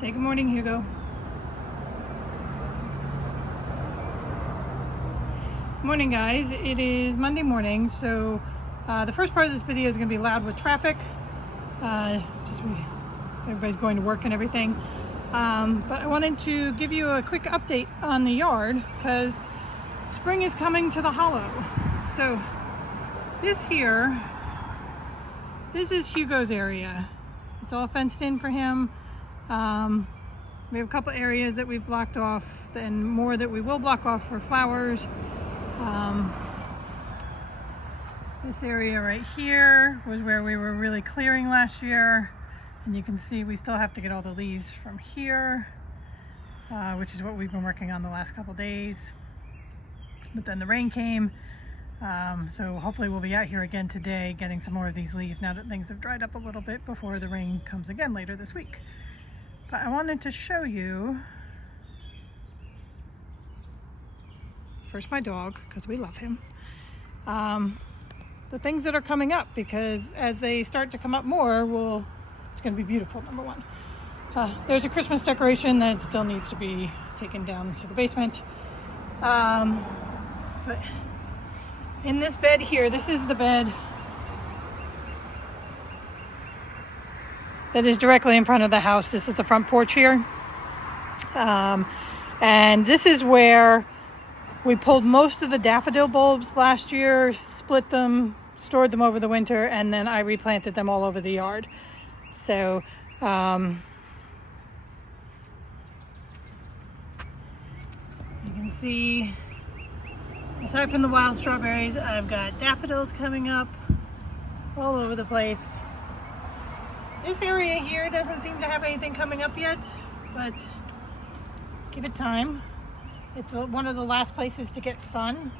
Say good morning, Hugo. Morning, guys. It is Monday morning, so the first part of this video is going to be loud with traffic. Everybody's going to work and everything. But I wanted to give you a quick update on the yard because spring is coming to the hollow. So this is Hugo's area. It's all fenced in for him. We have a couple areas that we've blocked off and more that we will block off for flowers. This area right here was where we were really clearing last year, and you can see we still have to get all the leaves from here, which is what we've been working on the last couple days. But then the rain came, so hopefully we'll be out here again today getting some more of these leaves now that things have dried up a little bit before the rain comes again later this week. But I wanted to show you first my dog, because we love him, the things that are coming up, because as they start to come up more, it's going to be beautiful. Number one, there's a Christmas decoration that still needs to be taken down to the basement, but in this bed here, this is the bed that is directly in front of the house. This is the front porch here, and this is where we pulled most of the daffodil bulbs last year, split them, stored them over the winter, and then I replanted them all over the yard. So you can see, aside from the wild strawberries, I've got daffodils coming up all over the place. This area here doesn't seem to have anything coming up yet, but give it time. It's one of the last places to get sun.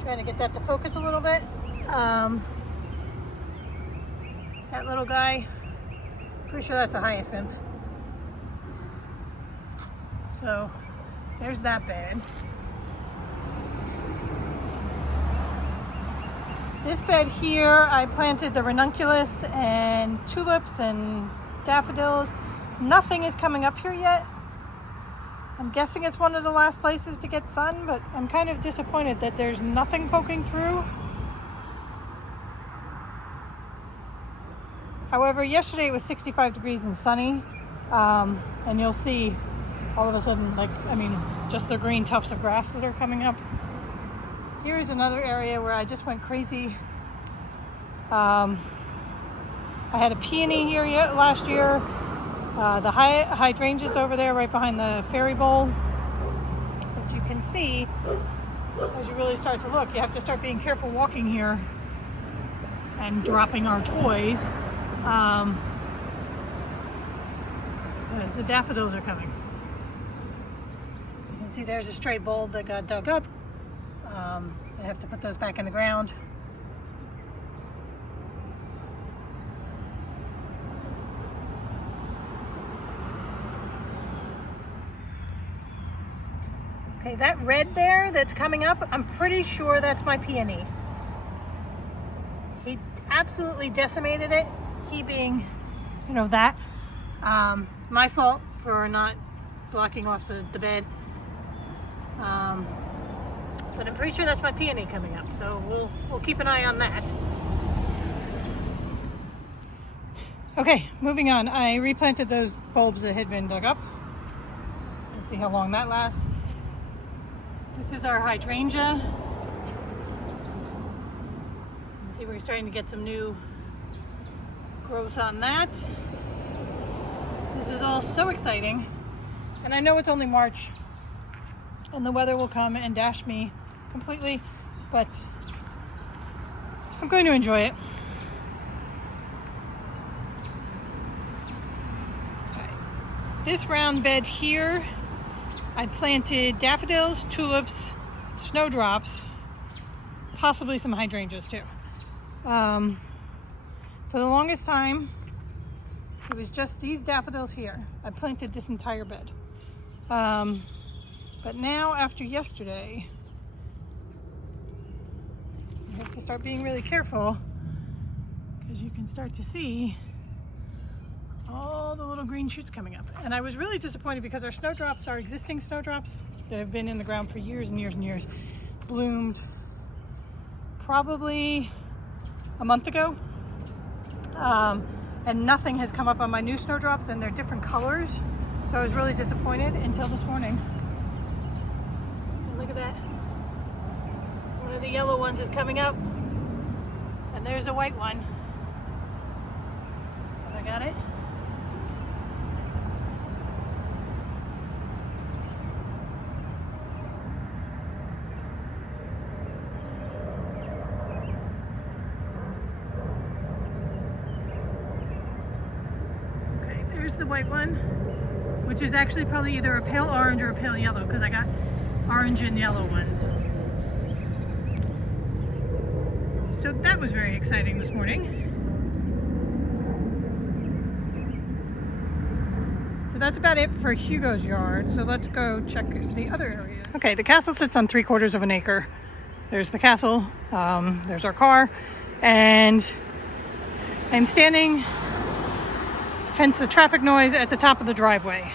Trying to get that to focus a little bit. That little guy, pretty sure that's a hyacinth. So there's that bed. This bed here, I planted the ranunculus and tulips and daffodils. Nothing is coming up here yet. I'm guessing it's one of the last places to get sun, but I'm kind of disappointed that there's nothing poking through. However, yesterday it was 65 degrees and sunny, and you'll see all of a sudden, just the green tufts of grass that are coming up. Here's another area where I just went crazy. I had a peony here last year. The hydrangeas over there right behind the fairy bowl. But you can see, as you really start to look, you have to start being careful walking here and dropping our toys, as the daffodils are coming. You can see there's a stray bulb that got dug up. I have to put those back in the ground. Okay, that red there that's coming up, I'm pretty sure that's my peony. He absolutely decimated it, he being, that. My fault for not blocking off the bed. But I'm pretty sure that's my peony coming up, so we'll keep an eye on that. Okay, moving on. I replanted those bulbs that had been dug up. We'll see how long that lasts. This is our hydrangea. You can see we're starting to get some new growth on that. This is all so exciting. And I know it's only March, and the weather will come and dash me completely, but I'm going to enjoy it. Okay. This round bed here, I planted daffodils, tulips, snowdrops, possibly some hydrangeas too. For the longest time, it was just these daffodils here. I planted this entire bed. But now, after yesterday, I have to start being really careful because you can start to see all the little green shoots coming up. And I was really disappointed because our snowdrops, our existing snowdrops that have been in the ground for years and years and years, bloomed probably a month ago. And nothing has come up on my new snowdrops, and they're different colors. So I was really disappointed until this morning. And look at that. One of the yellow ones is coming up, and there's a white one. Have I got it? Let's see. Okay, there's the white one, which is actually probably either a pale orange or a pale yellow, because I got orange and yellow ones. So that was very exciting this morning. So that's about it for Hugo's yard. So let's go check the other areas. Okay, the castle sits on 3/4 of an acre. There's the castle, there's our car, and I'm standing, hence the traffic noise, at the top of the driveway.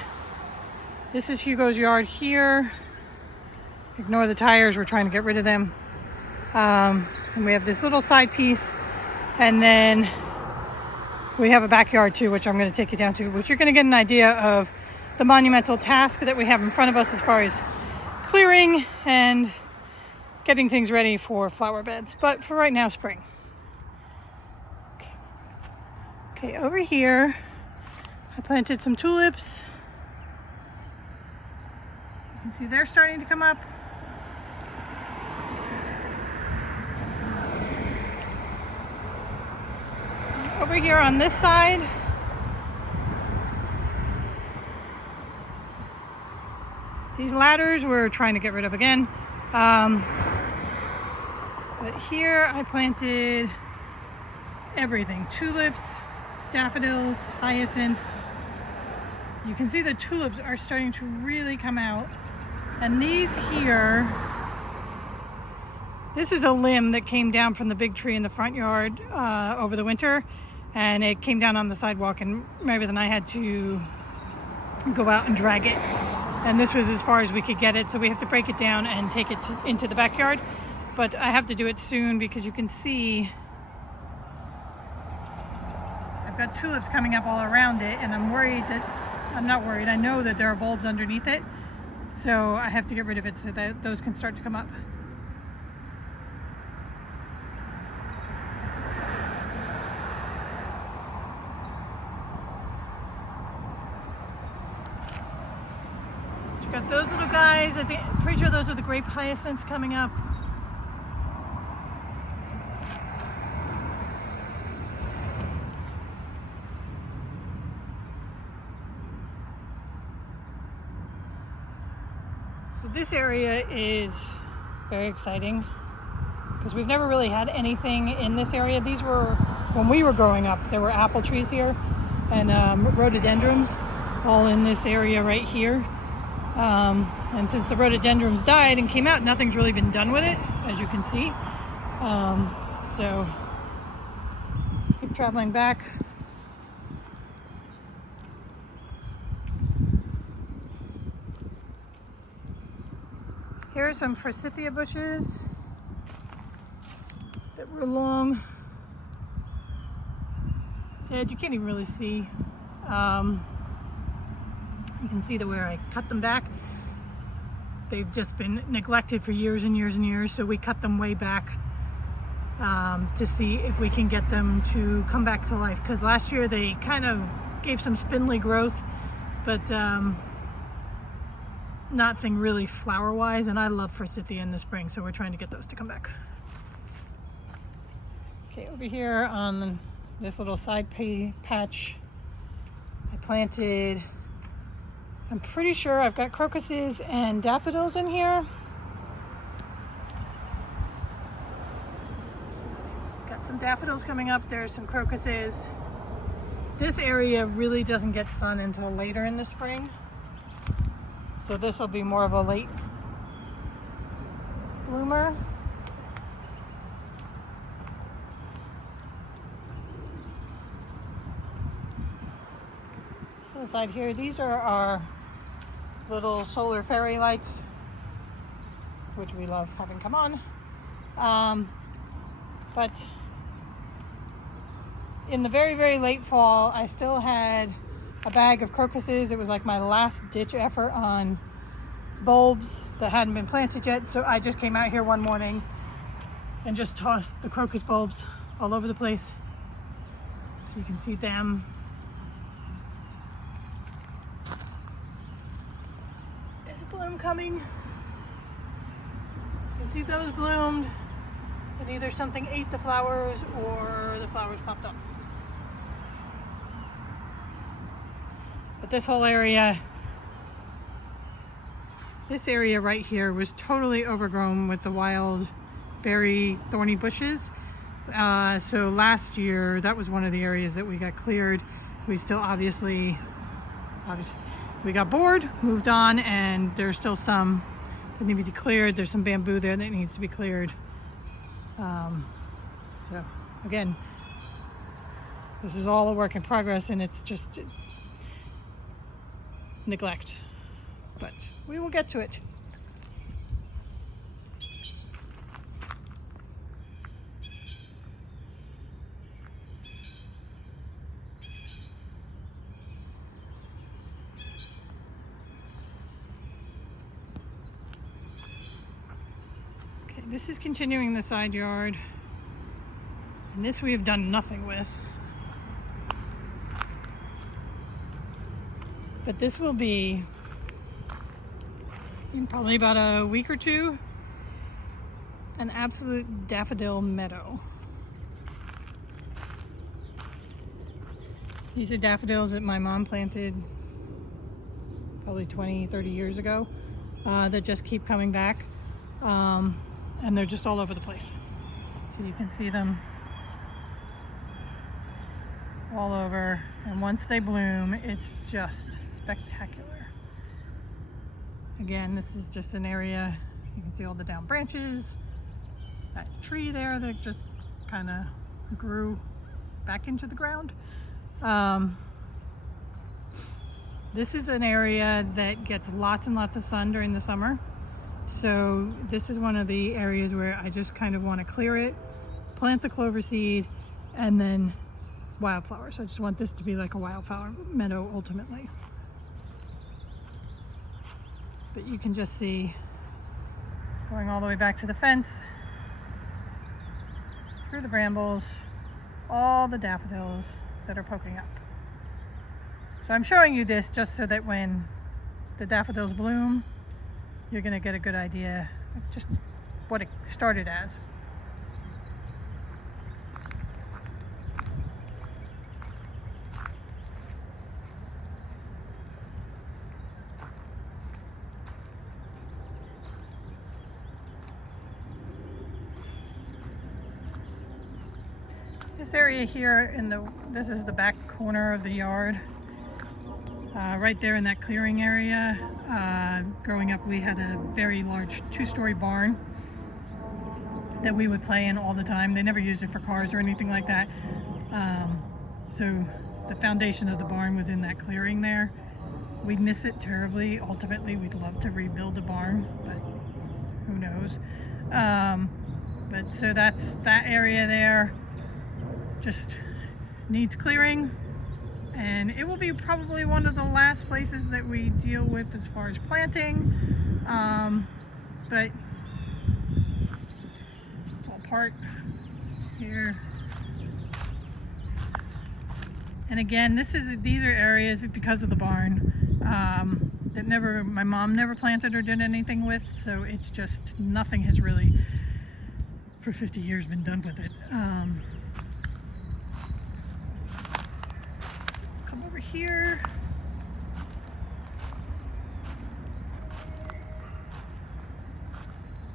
This is Hugo's yard here. Ignore the tires, we're trying to get rid of them. And we have this little side piece, and then we have a backyard too, which I'm going to take you down to, which you're going to get an idea of the monumental task that we have in front of us as far as clearing and getting things ready for flower beds. But for right now, spring. Okay, over here, I planted some tulips. You can see they're starting to come up. Over here on this side, these ladders we're trying to get rid of again. But here I planted everything: tulips, daffodils, hyacinths. You can see the tulips are starting to really come out. And these here, this is a limb that came down from the big tree in the front yard over the winter. And it came down on the sidewalk, and Mary Beth and I had to go out and drag it. And this was as far as we could get it, so we have to break it down and take it into the backyard. But I have to do it soon because you can see I've got tulips coming up all around it, and I'm not worried, I know that there are bulbs underneath it. So I have to get rid of it so that those can start to come up. Got those little guys. I'm pretty sure those are the grape hyacinths coming up. So this area is very exciting because we've never really had anything in this area. These were, when we were growing up, there were apple trees here and rhododendrons all in this area right here. And since the rhododendrons died and came out, nothing's really been done with it, as you can see. So keep traveling back. Here are some forsythia bushes that were long. Dead, you can't even really see. You can see where I cut them back. They've just been neglected for years and years and years, so we cut them way back to see if we can get them to come back to life. Because last year they kind of gave some spindly growth, but nothing really flower-wise, and I love forsythia in the spring, so we're trying to get those to come back. Okay, over here on this little side patch, I planted, I'm pretty sure I've got crocuses and daffodils in here. Got some daffodils coming up. There's some crocuses. This area really doesn't get sun until later in the spring. So this will be more of a late bloomer. So inside here, these are our little solar fairy lights, which we love having come on. But in the very, very late fall, I still had a bag of crocuses. It was like my last ditch effort on bulbs that hadn't been planted yet. So I just came out here one morning and just tossed the crocus bulbs all over the place. So you can see them. There's a bloom coming. You can see those bloomed, and either something ate the flowers or the flowers popped off. But this whole area, this area right here was totally overgrown with the wild berry thorny bushes. So last year, that was one of the areas that we got cleared. We still obviously we got bored, moved on, and there's still some that need to be cleared. There's some bamboo there that needs to be cleared. So again, this is all a work in progress, and it's just neglect, but we will get to it. Okay, this is continuing the side yard, and this we have done nothing with. But this will be, in probably about a week or two, an absolute daffodil meadow. These are daffodils that my mom planted probably 20, 30 years ago, that just keep coming back. And they're just all over the place. So you can see them all over, and once they bloom, it's just spectacular. Again, this is just an area, you can see all the down branches, that tree there that just kind of grew back into the ground. This is an area that gets lots and lots of sun during the summer. So this is one of the areas where I just kind of want to clear it, plant the clover seed, and then wildflowers. I just want this to be like a wildflower meadow ultimately. But you can just see, going all the way back to the fence, through the brambles, all the daffodils that are poking up. So I'm showing you this just so that when the daffodils bloom, you're going to get a good idea of just what it started as. This area here this is the back corner of the yard. Right there in that clearing area. Growing up, we had a very large 2-story barn that we would play in all the time. They never used it for cars or anything like that. So the foundation of the barn was in that clearing there. We miss it terribly. Ultimately, we'd love to rebuild the barn, but who knows. But so that's that area there. Just needs clearing, and it will be probably one of the last places that we deal with as far as planting, but it's all part here. And again, these are areas, because of the barn, that my mom never planted or did anything with, so it's just nothing has really for 50 years been done with it. Come over here.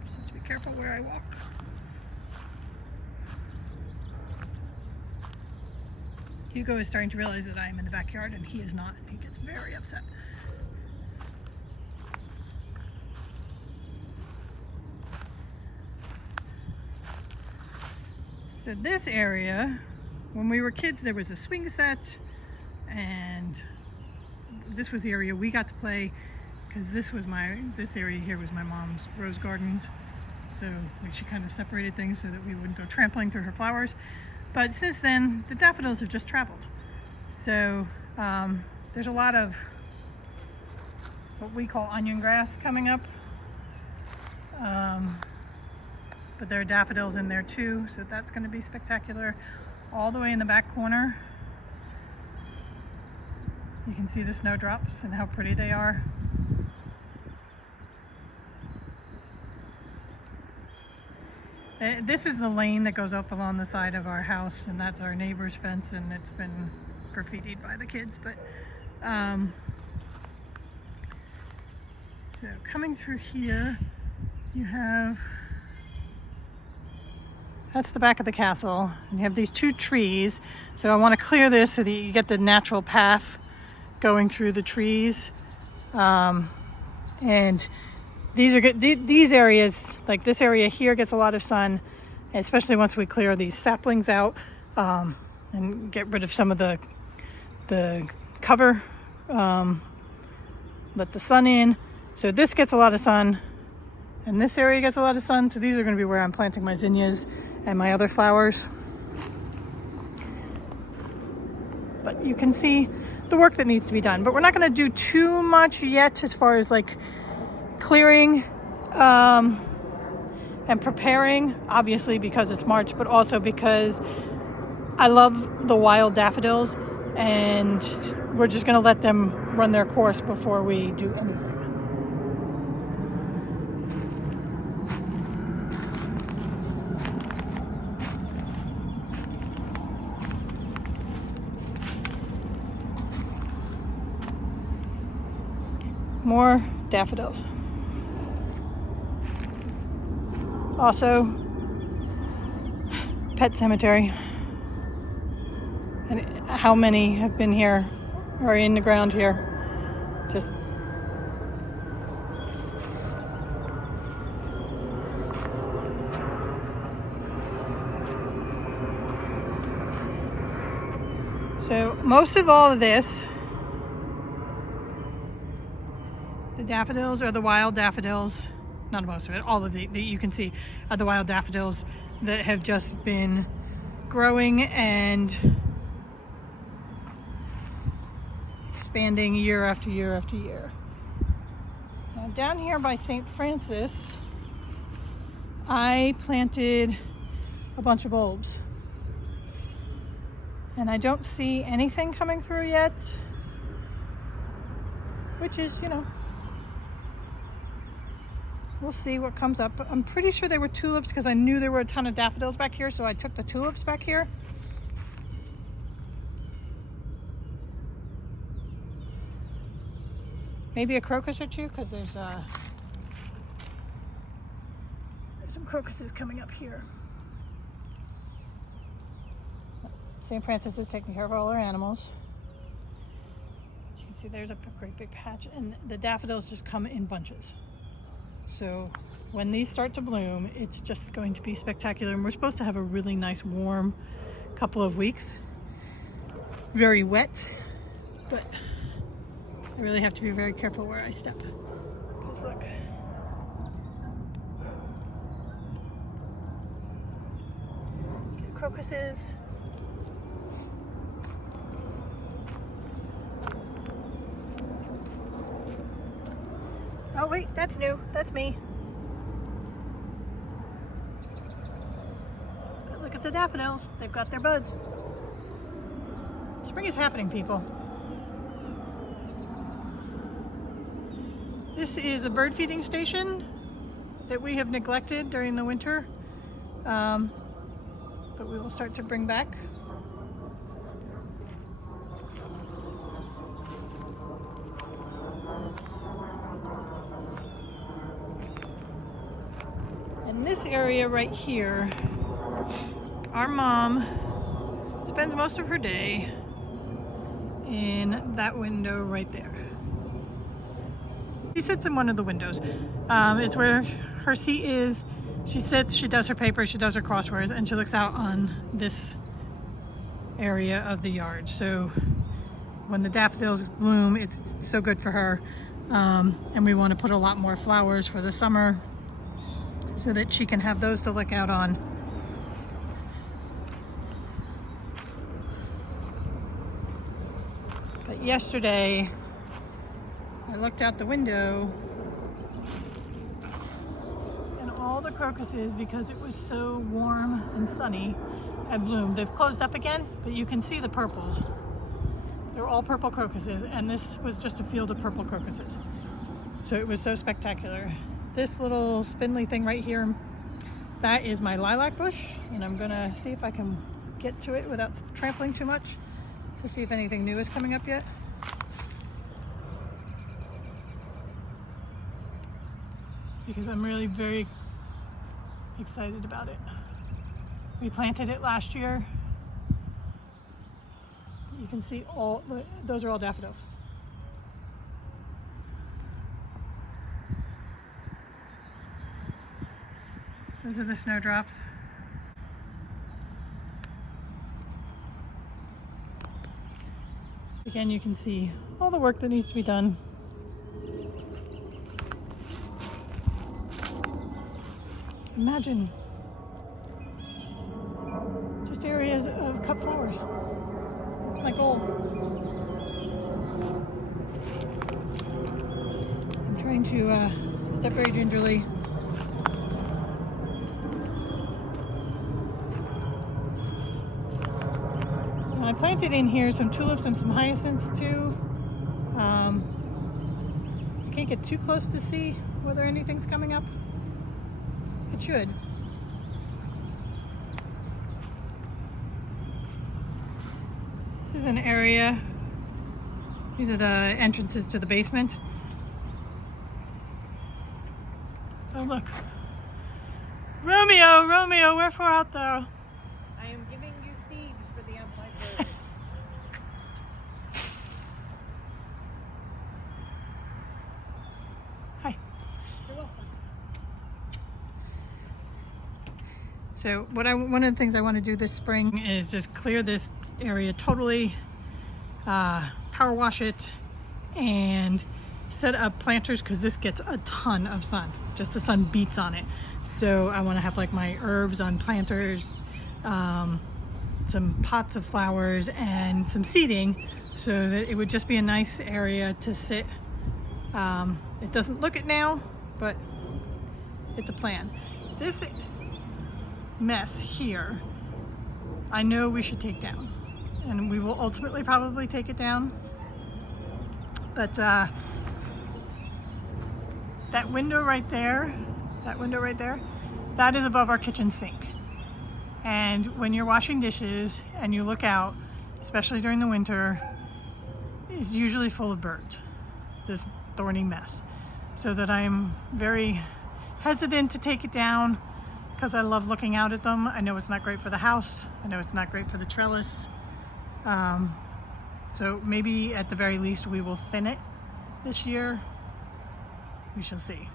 Just have to be careful where I walk. Hugo is starting to realize that I am in the backyard, and he is not. He gets very upset. So this area, when we were kids, there was a swing set and this was the area we got to play, because this area here was my mom's rose gardens. So she kind of separated things so that we wouldn't go trampling through her flowers. But since then, the daffodils have just traveled. So there's a lot of what we call onion grass coming up. But there are daffodils in there too, so that's going to be spectacular. All the way in the back corner, you can see the snowdrops and how pretty they are. This is the lane that goes up along the side of our house, and that's our neighbor's fence, and it's been graffitied by the kids. But so coming through here, you have, that's the back of the castle, and you have these two trees. So I want to clear this so that you get the natural path going through the trees. And these are good. These areas, like this area here, gets a lot of sun, especially once we clear these saplings out and get rid of some of the cover, let the sun in. So this gets a lot of sun, and this area gets a lot of sun. So these are going to be where I'm planting my zinnias and my other flowers. But you can see the work that needs to be done. But we're not going to do too much yet as far as like clearing and preparing, obviously because it's March, but also because I love the wild daffodils, and we're just going to let them run their course before we do anything. More daffodils. Also, pet cemetery. And how many have been here or in the ground here? Just so most of all of this, the daffodils are the wild daffodils. Not most of it, all of the you can see are the wild daffodils that have just been growing and expanding year after year after year. Now down here by St. Francis, I planted a bunch of bulbs. And I don't see anything coming through yet, which is, you know, we'll see what comes up. I'm pretty sure they were tulips because I knew there were a ton of daffodils back here, so I took the tulips back here. Maybe a crocus or two, because there's some crocuses coming up here. St. Francis is taking care of all our animals. As you can see, there's a great big patch, and the daffodils just come in bunches. So when these start to bloom, it's just going to be spectacular. And we're supposed to have a really nice warm couple of weeks. Very wet, but I really have to be very careful where I step. Because look. Get crocuses. Oh wait, that's new. That's me. But look at the daffodils. They've got their buds. Spring is happening, people. This is a bird feeding station that we have neglected during the winter, but we will start to bring back. In this area right here, our mom spends most of her day in that window right there. She sits in one of the windows. It's where her seat is. She sits, she does her papers, she does her crosswords, and she looks out on this area of the yard. So when the daffodils bloom, it's so good for her. And we want to put a lot more flowers for the summer so that she can have those to look out on. But yesterday, I looked out the window and all the crocuses, because it was so warm and sunny, had bloomed. They've closed up again, but you can see the purples. They're all purple crocuses, and this was just a field of purple crocuses. So it was so spectacular. This little spindly thing right here, that is my lilac bush, and I'm gonna see if I can get to it without trampling too much to see if anything new is coming up yet. Because I'm really very excited about it. We planted it last year. You can see those are all daffodils. Those are the snowdrops. Again, you can see all the work that needs to be done. Imagine just areas of cut flowers. That's my goal. I'm trying to step very gingerly. I planted in here some tulips and some hyacinths too. I can't get too close to see whether anything's coming up. It should. This is an area. These are the entrances to the basement. Oh look. Romeo, wherefore art thou? I am giving you seeds for the outside birds. Hi. You're welcome. So one of the things I want to do this spring is just clear this area totally, power wash it, and set up planters, because this gets a ton of sun. Just the sun beats on it. So I want to have like my herbs on planters, some pots of flowers, and some seating, so that it would just be a nice area to sit. It doesn't look it now, but it's a plan. This mess here, I know we should take down, and we will ultimately probably take it down. But that window right there, that is above our kitchen sink. And when you're washing dishes and you look out, especially during the winter, it's usually full of birds, this thorny mess. So that I'm very hesitant to take it down, because I love looking out at them. I know it's not great for the house. I know it's not great for the trellis. So maybe at the very least we will thin it this year. We shall see.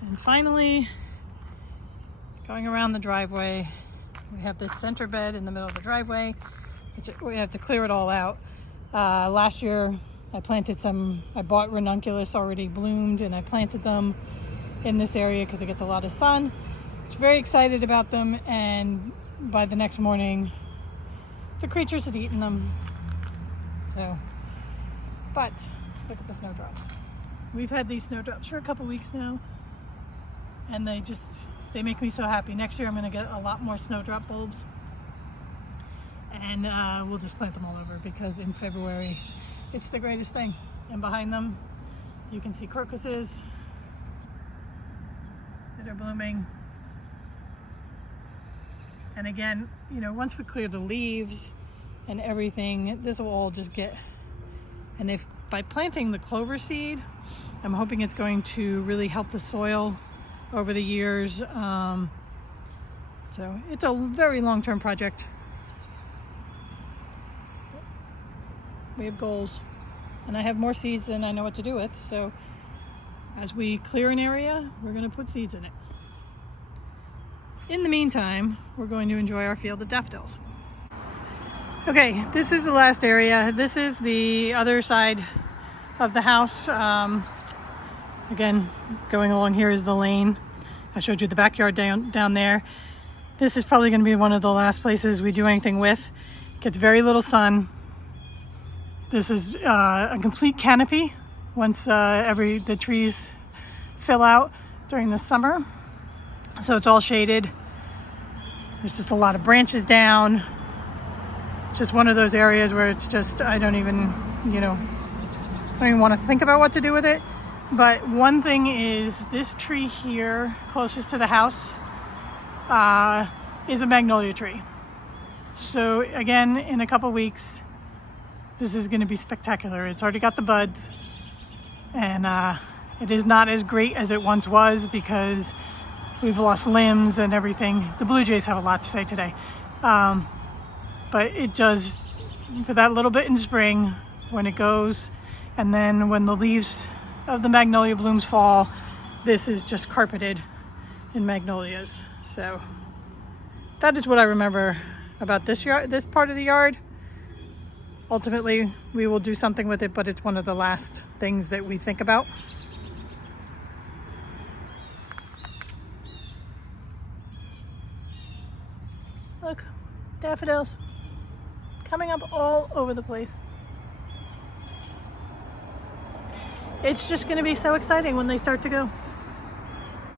And finally, going around the driveway, we have this center bed in the middle of the driveway, which we have to clear it all out. Last year I bought ranunculus already bloomed, and I planted them in this area because it gets a lot of sun. I was very excited about them, and by the next morning the creatures had eaten them. So, but look at the snowdrops. We've had these snowdrops for a couple weeks now, and they make me so happy. Next year I'm going to get a lot more snowdrop bulbs, and we'll just plant them all over, because in February it's the greatest thing. And behind them you can see crocuses that are blooming. And again, you know, once we clear the leaves and everything, this will all just get, and if by planting the clover seed, I'm hoping it's going to really help the soil over the years. So it's a very long-term project. We have goals, and I have more seeds than I know what to do with. So as we clear an area, we're going to put seeds in it. In the meantime, we're going to enjoy our field of daffodils. Okay, this is the last area. This is the other side of the house. Again, going along here is the lane. I showed you the backyard down there. This is probably going to be one of the last places we do anything with. Gets very little sun. This is a complete canopy once the trees fill out during the summer. So it's all shaded. There's just a lot of branches down. Just one of those areas where it's just, I don't even want to think about what to do with it. But one thing is this tree here closest to the house is a magnolia tree. So again, in a couple weeks, this is going to be spectacular. It's already got the buds, and it is not as great as it once was because we've lost limbs and everything. The blue jays have a lot to say today. But it does, for that little bit in spring when it goes, and then when the leaves of the magnolia blooms fall, this is just carpeted in magnolias. So that is what I remember about this part of the yard. Ultimately, we will do something with it, but it's one of the last things that we think about. Look, daffodils coming up all over the place. It's just going to be so exciting when they start to go.